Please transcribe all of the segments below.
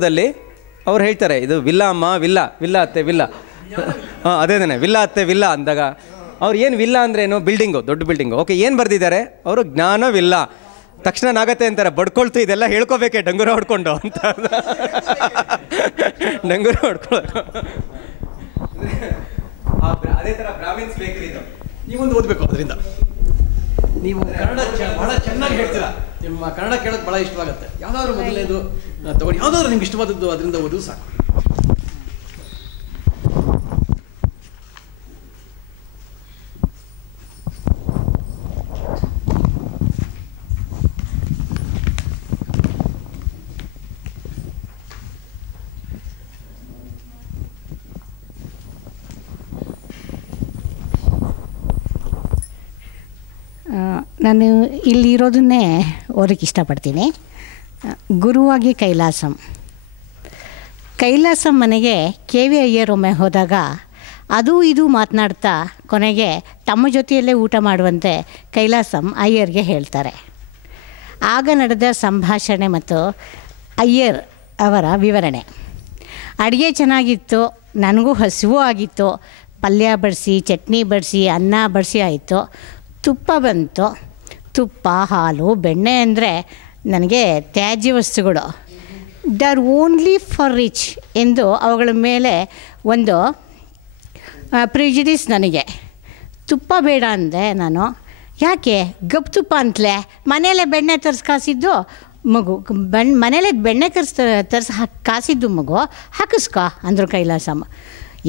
ದಲ್ಲಿ ಅವ್ರು ಹೇಳ್ತಾರೆ ಇದು ವಿಲ್ಲಾ ಅಮ್ಮ ವಿಲ್ಲಾ ವಿಲ್ಲಾ ಅತ್ತೆ ವಿಲ್ಲಾ ಹಾಂ ಅದೇನೇ ವಿಲ್ಲಾ ಅತ್ತೆ ವಿಲ್ಲಾ ಅಂದಾಗ ಅವ್ರು ಏನು ವಿಲ್ಲಾ ಅಂದ್ರೇನು ಬಿಲ್ಡಿಂಗು ದೊಡ್ಡ ಬಿಲ್ಡಿಂಗು ಓಕೆ ಏನು ಬರೆದಿದ್ದಾರೆ ಅವರು ಜ್ಞಾನವಿಲ್ಲ ತಕ್ಷಣ ನಾಗತ್ತೆ ಅಂತಾರೆ ಬಡ್ಕೊಳ್ತು ಇದೆಲ್ಲ ಹೇಳ್ಕೋಬೇಕೆ ಡಂಗೂರ ಹೊಡ್ಕೊಂಡು ಅಂತ ಡಂಗೂರ ಹೊಡ್ಕೊಳ್ಳೋ ಅದೇ ಥರ ಬ್ರಾಹ್ಮಿನ್ಸ್ ಬೇಕರಿ ಇದು ನೀವೊಂದು ಓದಬೇಕು ಅದರಿಂದ ನೀವು ಕನ್ನಡ ಭಾಳ ಚೆನ್ನಾಗಿ ಹೇಳ್ತೀರಾ ನಿಮ್ಮ ಕನ್ನಡ ಕೇಳೋದು ಭಾಳ ಇಷ್ಟವಾಗುತ್ತೆ ಯಾವುದಾದ್ರು ಮೊದಲನೇದು ತಗೊಂಡು ಯಾವುದಾದ್ರು ನಿಮ್ಗೆ ಇಷ್ಟವಾದದ್ದು ಅದರಿಂದ ಓದೋದು ಸಾಕು ನಾನು ಇಲ್ಲಿರೋದನ್ನೇ ಓದೋಕ್ಕೆ ಇಷ್ಟಪಡ್ತೀನಿ. ಗುರುವಾಗಿ ಕೈಲಾಸಂ ಮನೆಗೆ ಕೆ ವಿ ಅಯ್ಯರ್ ಒಮ್ಮೆ ಹೋದಾಗ ಅದು ಇದು ಮಾತನಾಡ್ತಾ ಕೊನೆಗೆ ತಮ್ಮ ಜೊತೆಯಲ್ಲೇ ಊಟ ಮಾಡುವಂತೆ ಕೈಲಾಸಂ ಅಯ್ಯರ್ಗೆ ಹೇಳ್ತಾರೆ. ಆಗ ನಡೆದ ಸಂಭಾಷಣೆ ಮತ್ತು ಅಯ್ಯರ್ ಅವರ ವಿವರಣೆ. ಅಡುಗೆ ಚೆನ್ನಾಗಿತ್ತು, ನನಗೂ ಹಸಿವು ಆಗಿತ್ತು. ಪಲ್ಯ ಬಡಿಸಿ, ಚಟ್ನಿ ಬಡಿಸಿ, ಅನ್ನ ಬಡಿಸಿ ಆಯಿತು. ತುಪ್ಪ ಬಂತು. ತುಪ್ಪ, ಹಾಲು, ಬೆಣ್ಣೆ ಅಂದರೆ ನನಗೆ ತ್ಯಾಜ್ಯ ವಸ್ತುಗಳು. They are only for rich ಎಂದು ಅವುಗಳ ಮೇಲೆ ಒಂದು ಪ್ರಿಜುಡಿಸ್ ನನಗೆ. ತುಪ್ಪ ಬೇಡ ಅಂದೆ ನಾನು. ಯಾಕೆ ಗಪ್ ತುಪ್ಪ ಅಂತಲೇ ಮನೆಯಲ್ಲೇ ಬೆಣ್ಣೆ ಕಾಸಿದ್ದು ಮಗು ಮನೇಲೆ ಬೆಣ್ಣೆ ಕಾಸಿದ್ದು ಮಗು ಹಾಕಿಸ್ಕೊ ಅಂದರು ಕೈಲಾಸಮ್ಮ.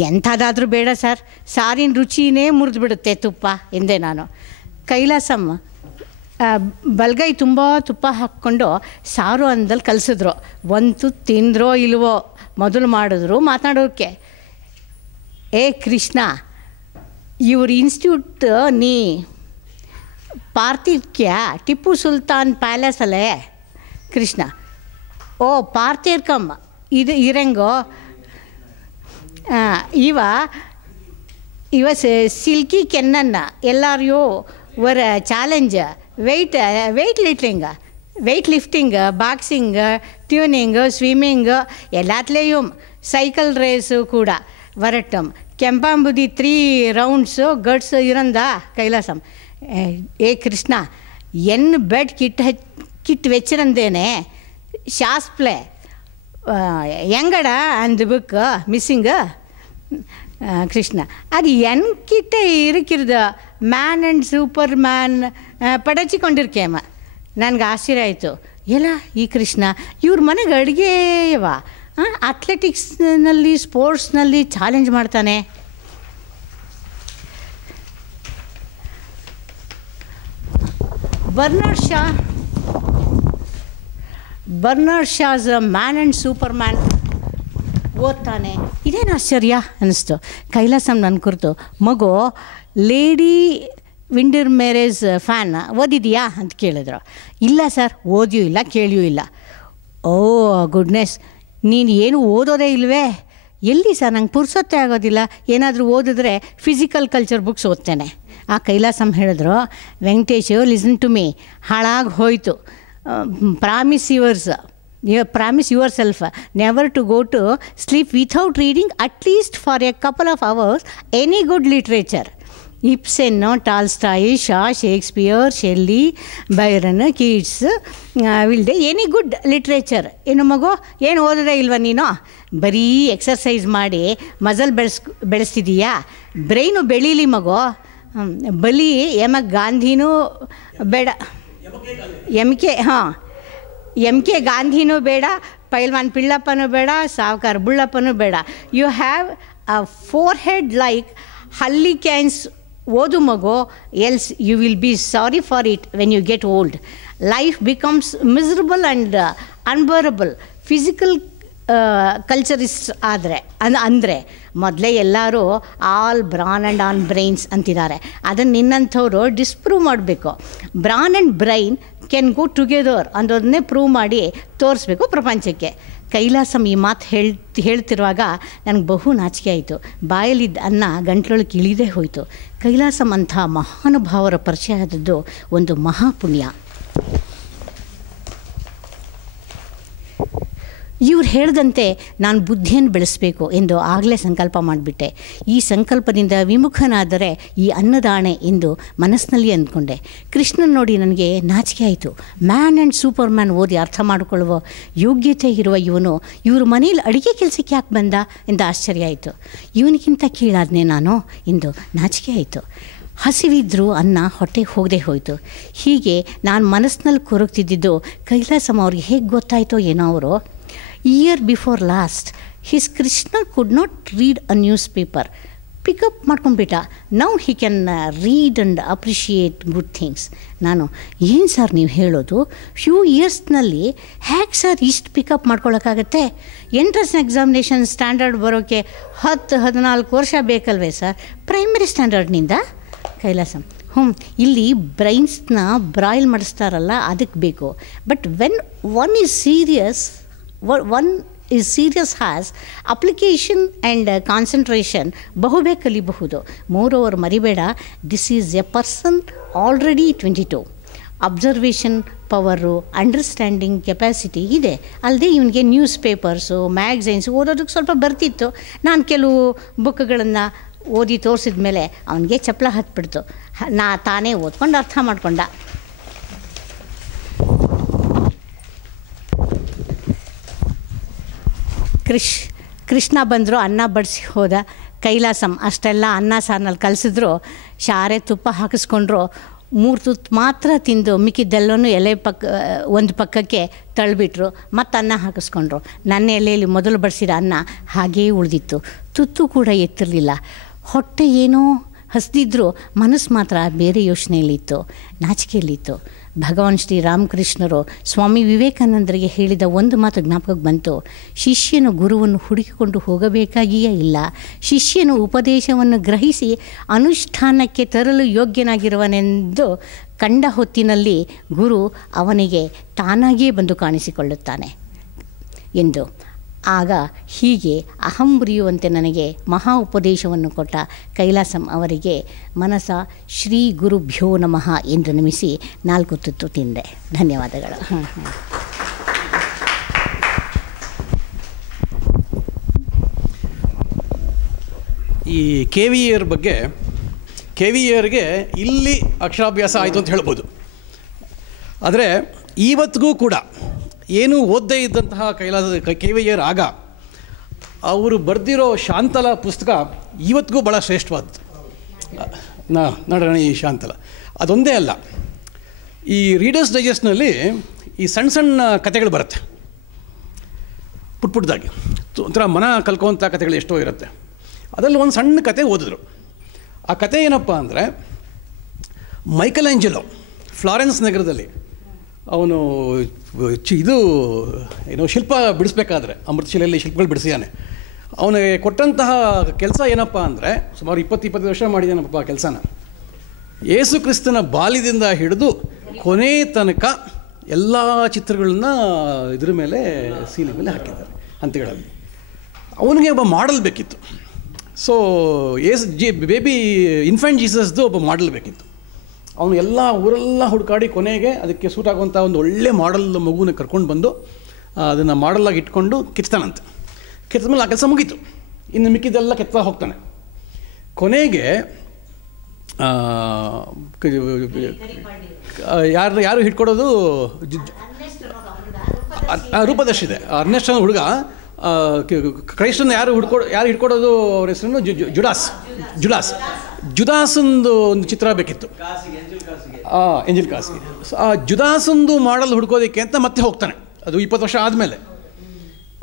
ಎಂಥದ್ದಾದರೂ ಬೇಡ ಸರ್, ಸಾರಿನ ರುಚಿನೇ ಮುರಿದ್ಬಿಡುತ್ತೆ ತುಪ್ಪ ಎಂದೆ ನಾನು. ಕೈಲಾಸಮ್ಮ ಬಲಗೈ ತುಂಬ ತುಪ್ಪ ಹಾಕ್ಕೊಂಡು ಸಾರು ಅಂದಲ್ಲಿ ಕಲಿಸಿದ್ರು. ಒಂದು ತಿಂದ್ರೋ ಇಲ್ವೋ ಮೊದಲು ಮಾಡಿದ್ರು ಮಾತನಾಡೋಕ್ಕೆ. ಏ ಕೃಷ್ಣ, ಇವ್ರ ಇನ್ಸ್ಟಿಟ್ಯೂಟ್ ನೀ ಪಾರ್ತಿರ್ಕ್ಯ ಟಿಪ್ಪು ಸುಲ್ತಾನ್ ಪ್ಯಾಲೇಸಲ್ಲೇ ಕೃಷ್ಣ. ಓ ಪಾರ್ತಿರ್ಕಮ್ಮ ಇದು ಇರಂಗೋ ಇವ ಸಿಲ್ಕಿ ಕೆನ್ನನ್ನ ಎಲ್ಲಾರಿಯೋ ವರ ಚಾಲೆಂಜ್ ವೆಯ್ಟ್ ಲಿಫ್ಟಿಂಗ್, ಬಾಕ್ಸಿಂಗ್, ಟ್ಯೂನಿಂಗ್, ಸ್ವಿಮ್ಮಿಂಗ್ ಎಲ್ಲತ್ಲೇயும் ಸೈಕಲ್ ರೇಸು ಕೂಡ வரட்டும். ಕೆಂಪಾಂಬುದಿ 3 ರೌಂಡ್ಸು ಗಟ್ಸ್ ಇರಂದ ಕೈಲಾಸಂ. ஏ கிருஷ்ணா, என் பெட் கிட் வச்சிருந்தேனே ஷாஸ்பில் எங்கடா அந்த புக்கு மிஸ்ஸிங்கு கிருஷ்ணா. அது என்கிட்ட இருக்கிறது. ಮ್ಯಾನ್ ಆ್ಯಂಡ್ ಸೂಪರ್ ಮ್ಯಾನ್ ಪಡಚಿ ಕೊಂಡಿರ್ಕೇಮ. ನನಗೆ ಆಶ್ಚರ್ಯ ಆಯಿತು. ಎಲ್ಲ ಈ ಕೃಷ್ಣ ಇವ್ರ ಮನೆಗೆ ಅಡುಗೆವ ಅಥ್ಲೆಟಿಕ್ಸ್ನಲ್ಲಿ ಸ್ಪೋರ್ಟ್ಸ್ನಲ್ಲಿ ಚಾಲೆಂಜ್ ಮಾಡ್ತಾನೆ. Bernard Shaw's man and super man ಓದ್ತಾನೆ. ಇದೇನು ಆಶ್ಚರ್ಯ ಅನ್ನಿಸ್ತು. ಕೈಲಾಸಂ ನನ್ನ ಕುರಿತು ಮಗು ಲೇಡಿ ವಿಂಡರ್ ಮ್ಯಾರೇಜ್ ಫ್ಯಾನ್ ಓದಿದೆಯಾ ಅಂತ ಕೇಳಿದ್ರು. ಇಲ್ಲ ಸರ್, ಓದಿಯೂ ಇಲ್ಲ, ಕೇಳಿಯೂ ಇಲ್ಲ. ಓ ಗುಡ್ನೆಸ್, ನೀನು ಏನು ಓದೋದೇ ಇಲ್ವೇ? ಎಲ್ಲಿ ಸರ್, ನಂಗೆ ಪುರ್ಸೊತ್ತೇ ಆಗೋದಿಲ್ಲ. ಏನಾದರೂ ಓದಿದ್ರೆ ಫಿಸಿಕಲ್ ಕಲ್ಚರ್ ಬುಕ್ಸ್ ಓದ್ತೇನೆ. ಆ ಕೈಲಾಸಂ ಹೇಳಿದ್ರು, ವೆಂಕಟೇಶು ಲಿಸನ್ ಟು ಮೀ, ಹಾಳಾಗಿ ಹೋಯಿತು. Promise yourself never to go to sleep without reading at least for a couple of hours any good literature. Ibsen, Tolstoy, Shaw, Shakespeare, Shelley, Byron, Keats, Wilde, any good literature. ಏನು ಮಗು, ಏನು ಓದೋದೇ ಇಲ್ವ ನೀನು? ಬರೀ exercise ಮಾಡಿ ಮಜಲ್ ಬೆಳೆಸ್ತಿದ್ದೀಯಾ? Brain ಬೆಳೀಲಿ ಮಗು. ಬಲಿ ಗಾಂಧಿನೂ ಬೇಡ, ಎಮ್ ಕೆ ಗಾಂಧಿನೂ ಬೇಡ, ಪೈಲ್ವಾನ್ ಪಿಳ್ಳಪ್ಪನೂ ಬೇಡ, ಸಾವ್ಕಾರ್ ಬುಳ್ಳಪ್ಪನೂ ಬೇಡ. You have a forehead like Hercules. ಓದು ಮಗು, else you will be sorry for it when you get old. Life becomes miserable and unbearable. Physical culturist ಅಂದರೆ ಮೊದಲೇ ಎಲ್ಲರೂ all brawn and no brains ಅಂತಿದ್ದಾರೆ. ಅದನ್ನು ನಿನ್ನಂಥವ್ರು disprove ಮಾಡಬೇಕು. Brawn and brain can go together ಅನ್ನೋದನ್ನೇ ಪ್ರೂವ್ ಮಾಡಿ ತೋರಿಸ್ಬೇಕು ಪ್ರಪಂಚಕ್ಕೆ. ಕೈಲಾಸಂ ಈ ಮಾತು ಹೇಳ್ತಿರುವಾಗ ನನಗೆ ಬಹು ನಾಚಿಕೆ ಆಯಿತು. ಬಾಯಲ್ಲಿದ್ದ ಅನ್ನ ಗಂಟ್ಲೊಳಗೆ ಇಳಿದೇ ಹೋಯಿತು. ಕೈಲಾಸಂ ಅಂಥ ಮಹಾನುಭಾವರ ಪರಿಚಯ ಆದದ್ದು ಒಂದು ಮಹಾಪುಣ್ಯ. ಇವ್ರು ಹೇಳ್ದಂತೆ ನಾನು ಬುದ್ಧಿಯನ್ನು ಬೆಳೆಸಬೇಕು ಎಂದು ಆಗಲೇ ಸಂಕಲ್ಪ ಮಾಡಿಬಿಟ್ಟೆ. ಈ ಸಂಕಲ್ಪದಿಂದ ವಿಮುಖನಾದರೆ ಈ ಅನ್ನದಾಣೆ ಎಂದು ಮನಸ್ಸಿನಲ್ಲಿ ಅಂದ್ಕೊಂಡೆ. ಕೃಷ್ಣನ್ ನೋಡಿ ನನಗೆ ನಾಚಿಕೆ ಆಯಿತು. ಮ್ಯಾನ್ ಆ್ಯಂಡ್ ಸೂಪರ್ ಮ್ಯಾನ್ ಓದಿ ಅರ್ಥ ಮಾಡಿಕೊಳ್ಳುವ ಯೋಗ್ಯತೆ ಇರುವ ಇವನು ಇವ್ರ ಮನೇಲಿ ಅಡುಗೆ ಕೆಲಸಕ್ಕೆ ಯಾಕೆ ಬಂದ ಎಂದು ಆಶ್ಚರ್ಯ ಆಯಿತು. ಇವನಿಗಿಂತ ಕೀಳಾದನೆ ನಾನು ಎಂದು ನಾಚಿಕೆ ಆಯಿತು. ಹಸಿವಿದ್ದರೂ ಅನ್ನ ಹೊಟ್ಟೆಗೆ ಹೋಗದೆ ಹೋಯಿತು. ಹೀಗೆ ನಾನು ಮನಸ್ಸಿನಲ್ಲಿ ಕೊರಗ್ತಿದ್ದಿದ್ದು ಕೈಲಾಸಮ್ ಅವ್ರಿಗೆ ಹೇಗೆ ಗೊತ್ತಾಯಿತೋ ಏನೋ. ಅವರು year before last his Krishna could not read a newspaper, pick up ಮಾಡ್ಕೊಂಡ್ಬಿಟ್ಟ. Now he can read and appreciate good things. ನಾನು ಏನು ಸರ್ ನೀವು ಹೇಳೋದು, ಫ್ಯೂ ಇಯರ್ಸ್ನಲ್ಲಿ ಹೇಗೆ ಸರ್ ಇಷ್ಟು ಪಿಕಪ್ ಮಾಡ್ಕೊಳ್ಳೋಕ್ಕಾಗತ್ತೆ? ಎಂಟ್ರೆನ್ಸ್ ಎಕ್ಸಾಮಿನೇಷನ್ ಸ್ಟ್ಯಾಂಡರ್ಡ್ ಬರೋಕ್ಕೆ 10-14 ವರ್ಷ ಬೇಕಲ್ವೇ ಸರ್, ಪ್ರೈಮರಿ ಸ್ಟ್ಯಾಂಡರ್ಡ್ನಿಂದ? ಕೈಲಾಸಮ್ ಇಲ್ಲಿ ಬ್ರೈನ್ಸ್ನ ಬ್ರಾಯ್ಲ್ ಮಾಡಿಸ್ತಾರಲ್ಲ ಅದಕ್ಕೆ ಬೇಕು. But when one is serious has application and concentration ಬಹುಬೇಗ ಕಲಿಬಹುದು. ಮೋರೋವರ್ ಮರಿಬೇಡ, this is A person already 22. Observation power, understanding capacity ಇದೆ. ಅಲ್ಲದೆ ಇವನಿಗೆ ನ್ಯೂಸ್ ಪೇಪರ್ಸು ಮ್ಯಾಗ್ಝೈನ್ಸ್ ಓದೋದಕ್ಕೆ ಸ್ವಲ್ಪ ಬರ್ತಿತ್ತು. ನಾನು ಕೆಲವು ಬುಕ್ಗಳನ್ನು ಓದಿ ತೋರಿಸಿದ ಮೇಲೆ ಅವನಿಗೆ ಚಪ್ಪಲ ಹತ್ಬಿಡ್ತು. ತಾನೇ ಓದ್ಕೊಂಡು ಅರ್ಥ ಮಾಡ್ಕೊಂಡ. ಕೃಷ್ಣ ಬಂದರು, ಅನ್ನ ಬಡಿಸಿ ಹೋದ. ಕೈಲಾಸಮ್ ಅಷ್ಟೆಲ್ಲ ಅನ್ನ ಸಾರಿನಲ್ಲಿ ಕಲಿಸಿದ್ರು. ಶಾರೆ ತುಪ್ಪ ಹಾಕಿಸ್ಕೊಂಡ್ರು. 3 ತುತ್ತು ಮಾತ್ರ ತಿಂದು ಮಿಕ್ಕಿದ್ದೆಲ್ಲನೂ ಒಂದು ಪಕ್ಕಕ್ಕೆ ತಳ್ಳಿಬಿಟ್ರು. ಮತ್ತು ಅನ್ನ ಹಾಕಿಸ್ಕೊಂಡ್ರು. ನನ್ನ ಎಲೆಯಲ್ಲಿ ಮೊದಲು ಬಡಿಸಿದ ಅನ್ನ ಹಾಗೇ ಉಳಿದಿತ್ತು. ತುತ್ತು ಕೂಡ ಎತ್ತಿರಲಿಲ್ಲ. ಹೊಟ್ಟೆ ಏನೋ ಹಸಿದಿದ್ದರೂ ಮನಸ್ಸು ಮಾತ್ರ ಬೇರೆ ಯೋಚನೆಯಲ್ಲಿತ್ತು, ನಾಚಿಕೆಯಲ್ಲಿತ್ತು. ಭಗವಾನ್ ಶ್ರೀರಾಮಕೃಷ್ಣರು ಸ್ವಾಮಿ ವಿವೇಕಾನಂದರಿಗೆ ಹೇಳಿದ ಒಂದು ಮಾತು ಜ್ಞಾಪಕಕ್ಕೆ ಬಂತು. ಶಿಷ್ಯನು ಗುರುವನ್ನು ಹುಡುಕಿಕೊಂಡು ಹೋಗಬೇಕಾಗಿಯೇ ಇಲ್ಲ, ಶಿಷ್ಯನು ಉಪದೇಶವನ್ನು ಗ್ರಹಿಸಿ ಅನುಷ್ಠಾನಕ್ಕೆ ತರಲು ಯೋಗ್ಯನಾಗಿರುವನೆಂದು ಕಂಡ ಹೊತ್ತಿನಲ್ಲಿ ಗುರು ಅವನಿಗೆ ತಾನಾಗಿಯೇ ಬಂದು ಕಾಣಿಸಿಕೊಳ್ಳುತ್ತಾನೆ ಎಂದು. ಆಗ ಹೀಗೆ ಅಹಂ ಮುರಿಯುವಂತೆ ನನಗೆ ಮಹಾ ಉಪದೇಶವನ್ನು ಕೊಟ್ಟ ಕೈಲಾಸಂ ಅವರಿಗೆ ಮನಸ ಶ್ರೀ ಗುರುಭ್ಯೋ ನಮಃ ಎಂದು ನಮಿಸಿ 4 ತುತ್ತು ತಿಂದೆ. ಧನ್ಯವಾದಗಳು. ಈ KVR ಬಗ್ಗೆ, KVRಗೆ ಇಲ್ಲಿ ಅಕ್ಷರಾಭ್ಯಾಸ ಆಯಿತು ಅಂತ ಹೇಳ್ಬೋದು. ಆದರೆ ಇವತ್ತಿಗೂ ಕೂಡ ಏನೂ ಓದದೇ ಇದ್ದಂತಹ KVR ಆಗ ಅವರು ಬರೆದಿರೋ ಶಾಂತಲ ಪುಸ್ತಕ ಇವತ್ತಿಗೂ ಭಾಳ ಶ್ರೇಷ್ಠವಾದ್ದು. ನಡರಣಿ ಶಾಂತಲ ಅದೊಂದೇ ಅಲ್ಲ, ಈ ರೀಡರ್ಸ್ ಡೈಜೆಸ್ಟ್ನಲ್ಲಿ ಈ ಸಣ್ಣ ಸಣ್ಣ ಕಥೆಗಳು ಬರುತ್ತೆ, ಪುಟ್ಪುಟ್ಟದಾಗಿ ಒಂಥರ ಮನ ಕಲ್ಕೋವಂಥ ಕಥೆಗಳು ಎಷ್ಟೋ ಇರುತ್ತೆ. ಅದರಲ್ಲಿ ಒಂದು ಸಣ್ಣ ಕತೆ ಓದಿದ್ರು. ಆ ಕತೆ ಏನಪ್ಪ ಅಂದರೆ, ಮೈಕಲ್ ಆಂಜೆಲೋ ಫ್ಲಾರೆನ್ಸ್ ನಗರದಲ್ಲಿ ಅವನು ಶಿಲ್ಪ ಬಿಡಿಸ್ಬೇಕಾದ್ರೆ ಅಮೃತಶಿಲೆಯಲ್ಲಿ ಶಿಲ್ಪಗಳು ಬಿಡಿಸಿದ್ದಾನೆ. ಅವನಿಗೆ ಕೊಟ್ಟಂತಹ ಕೆಲಸ ಏನಪ್ಪ ಅಂದರೆ, ಸುಮಾರು 20 ವರ್ಷ ಮಾಡಿದ್ದಾನಪ್ಪ ಕೆಲಸನ. ಯೇಸು ಕ್ರಿಸ್ತನ ಬಾಲ್ಯದಿಂದ ಹಿಡಿದು ಕೊನೆ ತನಕ ಎಲ್ಲ ಚಿತ್ರಗಳನ್ನ ಇದ್ರ ಮೇಲೆ ಸೀಲಿ ಮೇಲೆ ಹಾಕಿದ್ದಾರೆ ಹಂತಗಳಲ್ಲಿ. ಅವನಿಗೆ ಒಬ್ಬ ಮಾಡಲ್ ಬೇಕಿತ್ತು. ಸೊ ಬೇಬಿ ಇನ್ಫ್ಯಾಂಟ್ ಜೀಸಸ್ದು ಒಬ್ಬ ಮಾಡಲ್ ಬೇಕಿತ್ತು. ಅವನು ಎಲ್ಲ ಊರೆಲ್ಲ ಹುಡುಕಾಡಿ ಕೊನೆಗೆ ಅದಕ್ಕೆ ಸೂಟ್ ಆಗುವಂಥ ಒಂದು ಒಳ್ಳೆ ಮಾಡಲ್ ಮಗುನ ಕರ್ಕೊಂಡು ಬಂದು ಅದನ್ನು ಮಾಡಲಾಗಿ ಇಟ್ಕೊಂಡು ಕೆತ್ತಾನಂತೆ. ಕೆತ್ತಿದ ಮೇಲೆ ಆ ಕೆಲಸ ಮುಗೀತು. ಇನ್ನು ಮಿಕ್ಕಿದ್ದೆಲ್ಲ ಕೆತ್ತಾ ಹೋಗ್ತಾನೆ. ಕೊನೆಗೆ ಯಾರು ಹಿಡ್ಕೊಡೋದು ರೂಪದರ್ಶಿ ಇದೆ. ಅರ್ನೆಸ್ಟ್ ಅನ್ನೋ ಹುಡುಗ ಕ್ರೈಸ್ತನ ಯಾರು ಹಿಡ್ಕೊಡೋದು ಅವ್ರ ಹೆಸರು ಜುದಾಸಂದು ಒಂದು ಚಿತ್ರ ಬೇಕಿತ್ತು, ಎಂಜಲ್ ಕಾಸಿಗೆ. ಆ ಜುದಾಸಂದು ಮಾಡಲ್ ಹುಡ್ಕೋದಕ್ಕೆ ಅಂತ ಮತ್ತೆ ಹೋಗ್ತಾನೆ. ಅದು 20 ವರ್ಷ ಆದಮೇಲೆ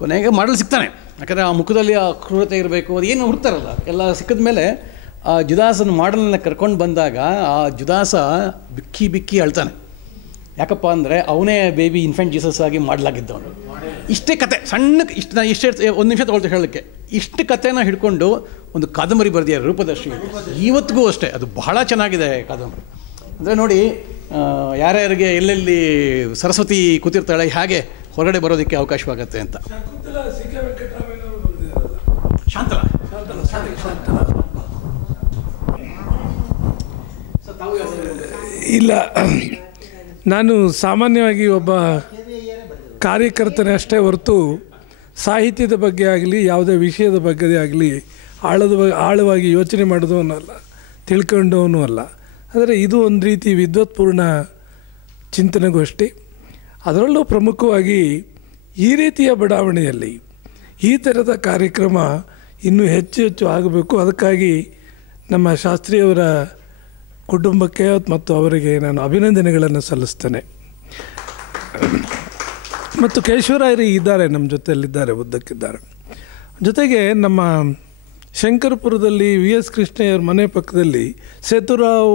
ಕೊನೆಗೆ ಮಾಡಲ್ ಸಿಗ್ತಾನೆ. ಯಾಕಂದರೆ ಆ ಮುಖದಲ್ಲಿ ಆ ಕ್ರೂರತೆ ಇರಬೇಕು, ಅದು ಏನು ಹುಡ್ತಾರಲ್ಲ ಎಲ್ಲ ಸಿಕ್ಕಿದ ಮೇಲೆ ಆ ಜುದಾಸನ ಮಾಡಲನ್ನ ಕರ್ಕೊಂಡು ಬಂದಾಗ ಆ ಜುದಾಸ ಬಿಕ್ಕಿ ಅಳ್ತಾನೆ. ಯಾಕಪ್ಪ ಅಂದರೆ ಅವನೇ ಬೇಬಿ ಇನ್ಫೆಂಟ್ ಜೀಸಸ್ ಆಗಿ ಮಾಡಲಾಗಿದ್ದವನು. ಇಷ್ಟೇ ಕತೆ, ಸಣ್ಣ ಇಷ್ಟೇ 1 ನಿಮಿಷ ತೊಗೊಳ್ತಾ ಹೇಳೋಕ್ಕೆ. ಇಷ್ಟು ಕಥೆನ ಹಿಡ್ಕೊಂಡು ಒಂದು ಕಾದಂಬರಿ ಬರೆದಿದ್ದಾರೆ ರೂಪದರ್ಶಿ. ಇವತ್ತಿಗೂ ಅಷ್ಟೇ ಅದು ಬಹಳ ಚೆನ್ನಾಗಿದೆ ಕಾದಂಬರಿ. ಅಂದರೆ ನೋಡಿ, ಯಾರ್ಯಾರಿಗೆ ಎಲ್ಲೆಲ್ಲಿ ಸರಸ್ವತಿ ಕೂತಿರ್ತಾಳೆ ಹಾಗೆ ಹೊರಗಡೆ ಬರೋದಕ್ಕೆ ಅವಕಾಶವಾಗತ್ತೆ ಅಂತ. ಶಾಂತಲ ಇಲ್ಲ, ನಾನು ಸಾಮಾನ್ಯವಾಗಿ ಒಬ್ಬ ಕಾರ್ಯಕರ್ತನೇ ಅಷ್ಟೇ ಹೊರತು ಸಾಹಿತ್ಯದ ಬಗ್ಗೆ ಆಗಲಿ ಯಾವುದೇ ವಿಷಯದ ಬಗ್ಗೆ ಆಗಲಿ ಆಳವಾಗಿ ಯೋಚನೆ ಮಾಡಿದವನು ಅಲ್ಲ, ತಿಳ್ಕೊಂಡವನು ಅಲ್ಲ. ಆದರೆ ಇದು ಒಂದು ರೀತಿ ವಿದ್ವತ್ಪೂರ್ಣ ಚಿಂತನೆಗೋಷ್ಠಿ. ಅದರಲ್ಲೂ ಪ್ರಮುಖವಾಗಿ ಈ ರೀತಿಯ ಬಡಾವಣೆಯಲ್ಲಿ ಈ ಥರದ ಕಾರ್ಯಕ್ರಮ ಇನ್ನೂ ಹೆಚ್ಚು ಹೆಚ್ಚು ಆಗಬೇಕು. ಅದಕ್ಕಾಗಿ ನಮ್ಮ ಶಾಸ್ತ್ರಿಯವರ ಕುಟುಂಬಕ್ಕೆ ಮತ್ತು ಅವರಿಗೆ ನಾನು ಅಭಿನಂದನೆಗಳನ್ನು ಸಲ್ಲಿಸ್ತೇನೆ. ಮತ್ತು ಕೇಶವರಾಯರು ಇದ್ದಾರೆ, ನಮ್ಮ ಜೊತೆಯಲ್ಲಿದ್ದಾರೆ, ಉದ್ದಕ್ಕಿದ್ದಾರೆ. ಜೊತೆಗೆ ನಮ್ಮ ಶಂಕರಪುರದಲ್ಲಿ VS ಕೃಷ್ಣಯ್ಯವ್ರ ಮನೆ ಪಕ್ಕದಲ್ಲಿ ಸೇತುರಾವ್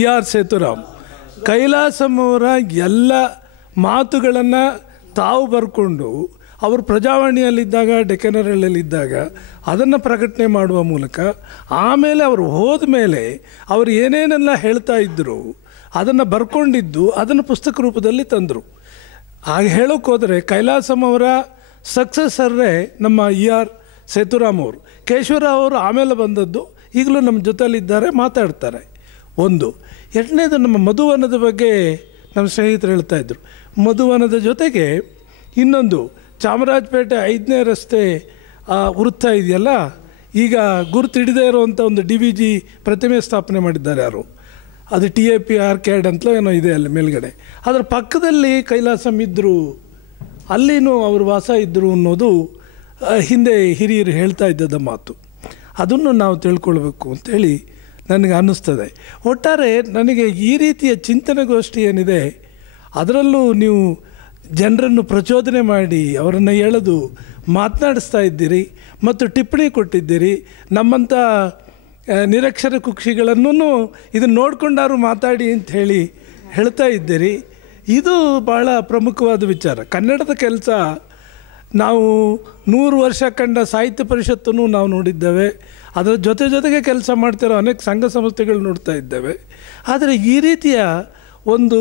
ER ಸೇತುರಾವ್ ಕೈಲಾಸಂ ಅವರ ಎಲ್ಲ ಮಾತುಗಳನ್ನು ತಾವು ಬರ್ಕೊಂಡು ಅವರು ಪ್ರಜಾವಾಣಿಯಲ್ಲಿದ್ದಾಗ, ಡೆಕ್ಕನರಲ್ಲಿದ್ದಾಗ ಅದನ್ನು ಪ್ರಕಟಣೆ ಮಾಡುವ ಮೂಲಕ, ಆಮೇಲೆ ಅವರು ಹೋದ ಮೇಲೆ ಅವರು ಏನೇನೆಲ್ಲ ಹೇಳ್ತಾ ಇದ್ದರು ಅದನ್ನು ಬರ್ಕೊಂಡಿದ್ದು ಅದನ್ನು ಪುಸ್ತಕ ರೂಪದಲ್ಲಿ ತಂದರು. ಹಾಗೆ ಹೇಳೋಕ್ಕೆ ಹೋದರೆ ಕೈಲಾಸಂ ಅವರ ಸಕ್ಸಸ್ಸರ್ರೇ ನಮ್ಮ ER ಸೇತುರಾಮ್ ಅವರು. ಕೇಶವರಾವ್ ಅವರು ಆಮೇಲೆ ಬಂದದ್ದು, ಈಗಲೂ ನಮ್ಮ ಜೊತೆಯಲ್ಲಿದ್ದಾರೆ, ಮಾತಾಡ್ತಾರೆ. ಒಂದು. ಎರಡನೇದು, ನಮ್ಮ ಮಧುವನದ ಬಗ್ಗೆ ನಮ್ಮ ಸ್ನೇಹಿತರು ಹೇಳ್ತಾಯಿದ್ರು. ಮಧುವನದ ಜೊತೆಗೆ ಇನ್ನೊಂದು ಚಾಮರಾಜಪೇಟೆ 5ನೇ ರಸ್ತೆ ವೃತ್ತ ಇದೆಯಲ್ಲ, ಈಗ ಗುರುತಿಡದೇ ಇರುವಂಥ ಒಂದು DVG ಪ್ರತಿಮೆ ಸ್ಥಾಪನೆ ಮಾಡಿದ್ದಾರೆ ಯಾರು, ಅದು TAP ಆರ್ಕ್ಯಾಡ್ ಅಂತಲೋ ಏನೋ ಇದೆ ಅಲ್ಲಿ ಮೇಲ್ಗಡೆ. ಅದರ ಪಕ್ಕದಲ್ಲಿ ಕೈಲಾಸಂ ಇದ್ದರು, ಅಲ್ಲಿನೂ ಅವರು ವಾಸ ಇದ್ದರು ಅನ್ನೋದು ಹಿಂದೆ ಹಿರಿಯರು ಹೇಳ್ತಾ ಇದ್ದದ ಮಾತು. ಅದನ್ನು ನಾವು ತಿಳ್ಕೊಳ್ಬೇಕು ಅಂತೇಳಿ ನನಗೆ ಅನ್ನಿಸ್ತದೆ. ಒಟ್ಟಾರೆ ನನಗೆ ಈ ರೀತಿಯ ಚಿಂತನೆಗೋಷ್ಠಿ ಏನಿದೆ ಅದರಲ್ಲೂ ನೀವು ಜನರನ್ನು ಪ್ರಚೋದನೆ ಮಾಡಿ ಅವರನ್ನು ಎಳೆದು ಮಾತನಾಡಿಸ್ತಾ ಇದ್ದೀರಿ ಮತ್ತು ಟಿಪ್ಪಣಿ ಕೊಟ್ಟಿದ್ದೀರಿ. ನಮ್ಮಂಥ ನಿರಕ್ಷರ ಕುಕ್ಷಿಗಳನ್ನು ಇದನ್ನು ನೋಡಿಕೊಂಡಾರು ಮಾತಾಡಿ ಅಂತ ಹೇಳ್ತಾ ಇದ್ದೀರಿ. ಇದು ಭಾಳ ಪ್ರಮುಖವಾದ ವಿಚಾರ. ಕನ್ನಡದ ಕೆಲಸ ನಾವು 100 ವರ್ಷ ಕಂಡ ಸಾಹಿತ್ಯ ಪರಿಷತ್ತನ್ನು ನಾವು ನೋಡಿದ್ದೇವೆ. ಅದರ ಜೊತೆಗೆ ಕೆಲಸ ಮಾಡ್ತಿರೋ ಅನೇಕ ಸಂಘ ಸಂಸ್ಥೆಗಳು ನೋಡ್ತಾ ಇದ್ದೇವೆ. ಆದರೆ ಈ ರೀತಿಯ ಒಂದು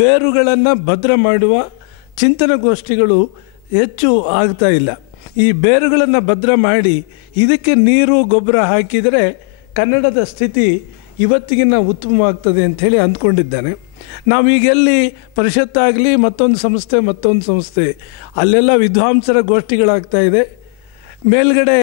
ಬೇರುಗಳನ್ನು ಭದ್ರ ಮಾಡುವ ಚಿಂತನಗೋಷ್ಠಿಗಳು ಹೆಚ್ಚು ಆಗ್ತಾ ಇಲ್ಲ. ಈ ಬೇರುಗಳನ್ನು ಭದ್ರ ಮಾಡಿ ಇದಕ್ಕೆ ನೀರು ಗೊಬ್ಬರ ಹಾಕಿದರೆ ಕನ್ನಡದ ಸ್ಥಿತಿ ಇವತ್ತಿಗಿನ್ನ ಉತ್ತಮವಾಗ್ತದೆ ಅಂಥೇಳಿ ಅಂದ್ಕೊಂಡಿದ್ದಾನೆ. ನಾವೀಗೆಲ್ಲಿ ಪರಿಷತ್ತಾಗಲಿ ಮತ್ತೊಂದು ಸಂಸ್ಥೆ ಅಲ್ಲೆಲ್ಲ ವಿದ್ವಾಂಸರ ಗೋಷ್ಠಿಗಳಾಗ್ತಾಯಿದೆ. ಮೇಲ್ಗಡೆ